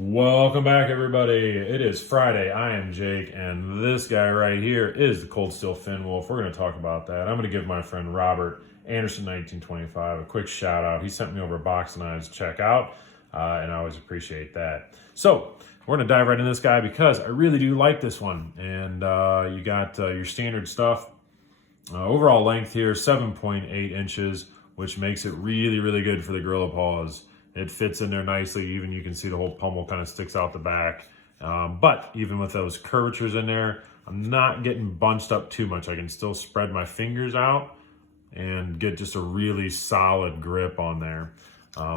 Welcome back, everybody. It is Friday. I am Jake, and this guy right here is the Cold Steel Fin Wolf. We're going to talk about that. I'm going to give my friend Robert Anderson 1925 a quick shout out. He sent me over a box of knives to check out, and I always appreciate that. So we're going to dive right into this guy because I really do like this one. And you got your standard stuff. Overall length here, 7.8 inches, which makes it really, really good for the gorilla paws. It fits in there nicely. Even you can see the whole pommel kind of sticks out the back. But even with those curvatures in there, I'm not getting bunched up too much. I can still spread my fingers out and get just a really solid grip on there.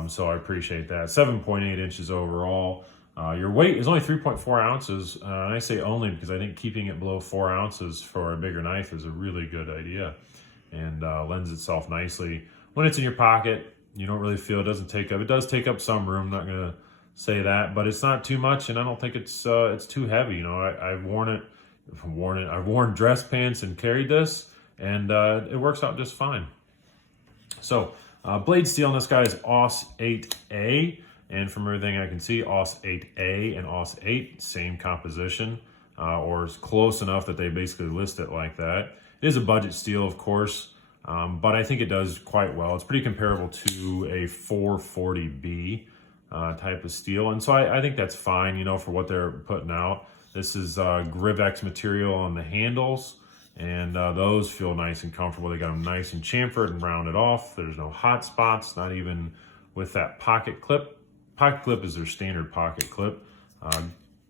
So I appreciate that. 7.8 inches overall. Your weight is only 3.4 ounces. And I say only because I think keeping it below 4 ounces for a bigger knife is a really good idea and lends itself nicely. When it's in your pocket, you don't really feel it doesn't take up. It does take up some room. Not gonna say that, but it's not too much, and I don't think it's too heavy. You know, I've worn it. I've worn dress pants and carried this, and it works out just fine. So blade steel on this guy is AUS 8A, and from everything I can see, AUS 8A and AUS 8 same composition, or is close enough that they basically list it like that. It is a budget steel, of course. But I think it does quite well. It's pretty comparable to a 440B type of steel. And so I think that's fine, you know, for what they're putting out. This is Grivex material on the handles, and those feel nice and comfortable. They got them nice and chamfered and rounded off. There's no hot spots, not even with that pocket clip. Pocket clip is their standard pocket clip.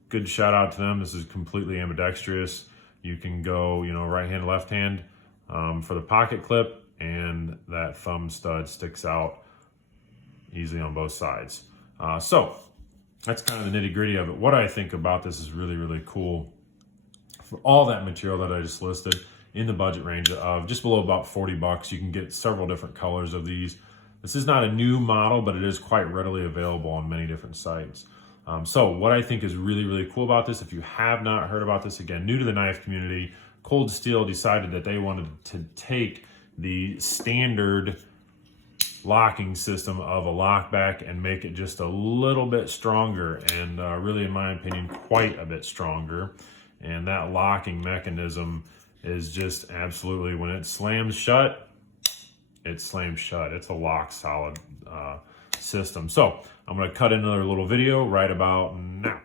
Good shout out to them. This is completely ambidextrous. You can go, you know, right hand, left hand. For the pocket clip, and that thumb stud sticks out easily on both sides. So that's kind of the nitty gritty of it. What I think about this is really, really cool. For all that material that I just listed in the budget range of just below about 40 bucks, you can get several different colors of these. This is not a new model, but it is quite readily available on many different sites. So what I think is really, really cool about this, if you have not heard about this, again, new to the knife community, Cold Steel decided that they wanted to take the standard locking system of a lockback and make it just a little bit stronger, and really, in my opinion, quite a bit stronger. And that locking mechanism is just absolutely, when it slams shut, it slams shut. It's a lock solid system. So I'm going to cut another little video right about now.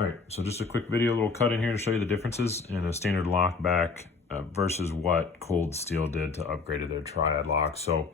All right, so just a quick video, a little cut in here to show you the differences in a standard lockback versus what Cold Steel did to upgrade their TriAd Lock. So,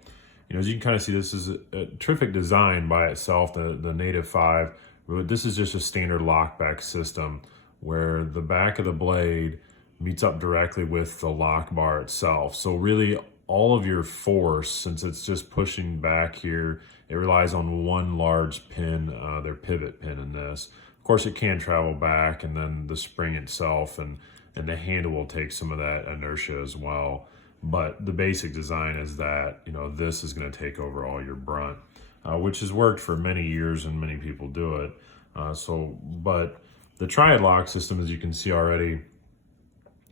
you know, as you can kind of see, this is a terrific design by itself, the Native 5. This is just a standard lockback system where the back of the blade meets up directly with the lock bar itself. So really, all of your force, since it's just pushing back here, it relies on one large pin, their pivot pin in this. Of course, it can travel back, and then the spring itself and the handle will take some of that inertia as well. But the basic design is that, you know, this is going to take over all your brunt, which has worked for many years and many people do it. But the TriAd Lock system, as you can see already,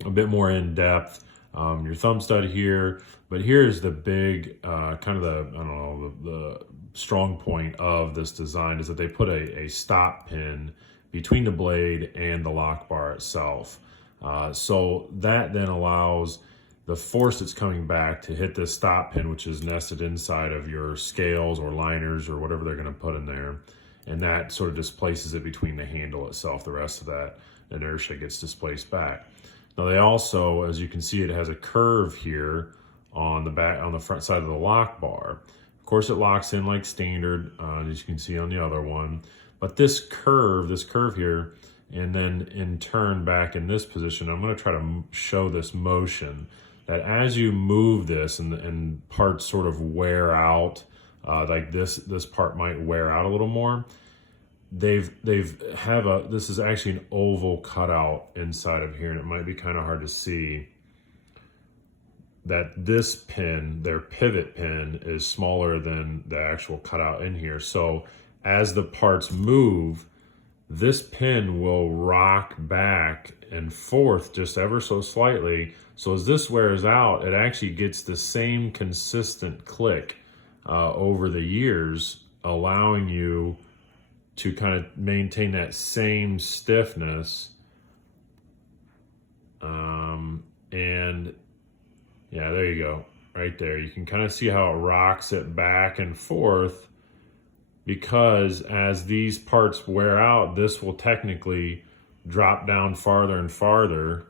a bit more in depth. Your thumb stud here, but here's the big kind of the strong point of this design is that they put a stop pin between the blade and the lock bar itself. So that then allows the force that's coming back to hit this stop pin, which is nested inside of your scales or liners or whatever they're going to put in there. And that sort of displaces it between the handle itself. The rest of that inertia gets displaced back. Now they also, as you can see, it has a curve here on the back, on the front side of the lock bar. Of course, it locks in like standard, as you can see on the other one. But this curve here, and then in turn back in this position, I'm going to try to show this motion that as you move this and parts sort of wear out, like this part might wear out a little more. This is actually an oval cutout inside of here, and it might be kind of hard to see that this pin, their pivot pin, is smaller than the actual cutout in here. So as the parts move, this pin will rock back and forth just ever so slightly. So as this wears out, it actually gets the same consistent click over the years, allowing you to kind of maintain that same stiffness. And yeah, there you go, right there. You can kind of see how it rocks it back and forth, because as these parts wear out, this will technically drop down farther and farther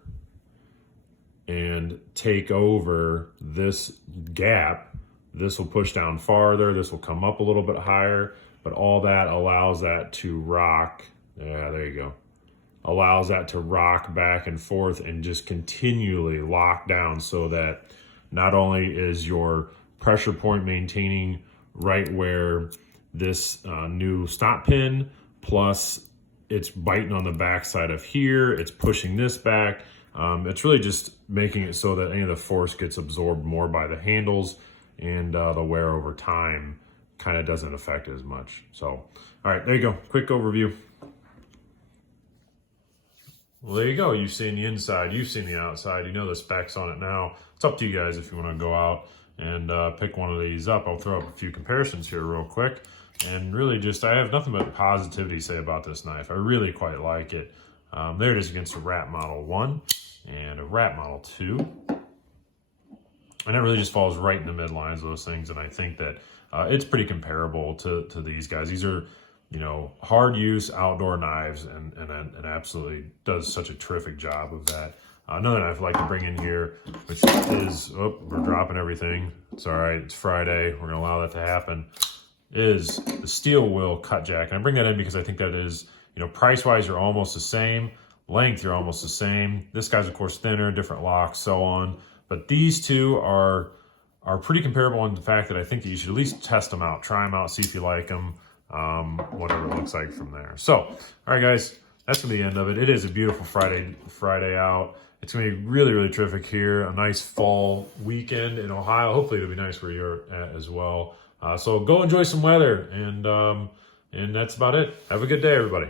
and take over this gap. This will push down farther, this will come up a little bit higher, but all that allows that to rock. Yeah, there you go. Allows that to rock back and forth and just continually lock down, so that not only is your pressure point maintaining right where this new stop pin, plus it's biting on the back side of here, it's pushing this back. It's really just making it so that any of the force gets absorbed more by the handles, and the wear over time kind of doesn't affect it as much. So, all right, there you go. Quick overview. Well, there you go. You've seen the inside, you've seen the outside, you know the specs on it now. It's up to you guys if you want to go out and pick one of these up. I'll throw up a few comparisons here real quick. And really just, I have nothing but positivity to say about this knife. I really quite like it. There it is against a Rat Model 1 and a Rat Model 2. And it really just falls right in the midlines of those things. And I think that it's pretty comparable to these guys. These are, you know, hard use outdoor knives, and absolutely does such a terrific job of that. Another knife I'd like to bring in here, which is, oh, we're dropping everything. It's all right, it's Friday, we're gonna allow that to happen, is the steel wheel cut jack. And I bring that in because I think that is, you know, price-wise, you're almost the same. Length, you're almost the same. This guy's, of course, thinner, different locks, so on. But these two are pretty comparable in the fact that I think that you should at least test them out, try them out, see if you like them. Whatever it looks like from there. So, all right, guys, that's gonna be the end of it. It is a beautiful Friday out. It's gonna be really, really terrific here. A nice fall weekend in Ohio. Hopefully it'll be nice where you're at as well. So go enjoy some weather, and that's about it. Have a good day, everybody.